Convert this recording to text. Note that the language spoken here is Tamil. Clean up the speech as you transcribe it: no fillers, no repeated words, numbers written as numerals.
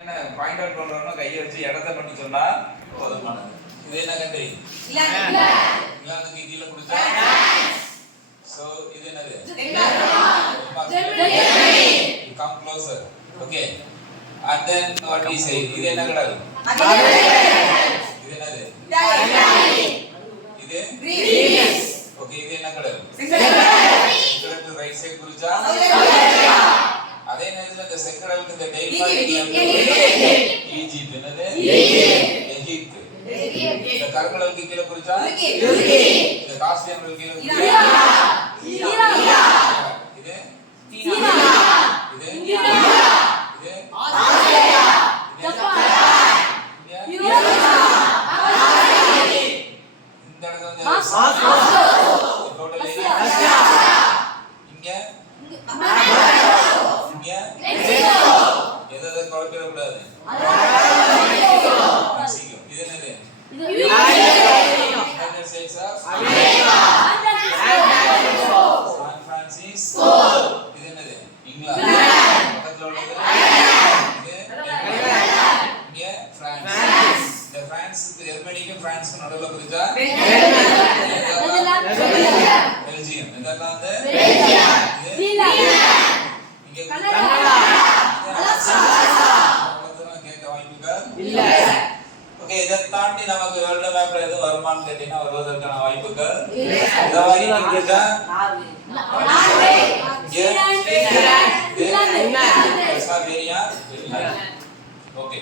பாயிண்ட் அவுட் பண்றோம்னா கையை வச்சு இடத்தை மட்டும் சொன்னா போதுமானது. இது என்ன கண்ட்ரி? இங்கிலாந்துக்கு கீழே குடிச்சா சோ இது என்னது? You come closer. Okay. And then what we say? இது என்ன கடல்? இது என்னது? இது Greece. Okay, இது என்ன கடல்? to right side குடிச்சா அதே நேரத்துல இந்த செங்கடலுக்கு இந்த ஈஜிப்ட் என்னது? எகிப்து. இந்த கருங்கடலுக்கு கீழே குறிச்சா இந்த காஸ்பியன் கடலுக்கு கீழே குறிச்சா இது சீனா. இது இது ஆஸ்திரேலியா. ஜப்பான். இந்த இடத்துல டோட்டல் ரஷ்யா. இங்க எதை குழப்பிட கூடாது. இது என்னது? United States of America. San Francisco. இது என்னது? இங்கிலாந்து. பக்கத்துல உள்ளது இது இங்க பிரான்ஸ். இந்த பிரான்ஸ் ஜெர்மனிக்கு பிரான்ஸ்க்கு நடுவுல குறிச்சா பெல்ஜியம். நெதர்லாந்து. பெல்ஜியம். இங்க கனடா. இல்ல. ஓகே, இத தாண்டி நமக்கு வேர்ல்ட் மேப்ல எது வருமான்னு கேட்டினா வருவதற்கான வாய்ப்புகள் இல்ல. இத மாதிரி கேட்டா நார்வே, ஸ்ரீலங்கா, இங்கிலாந்து, ஓகே.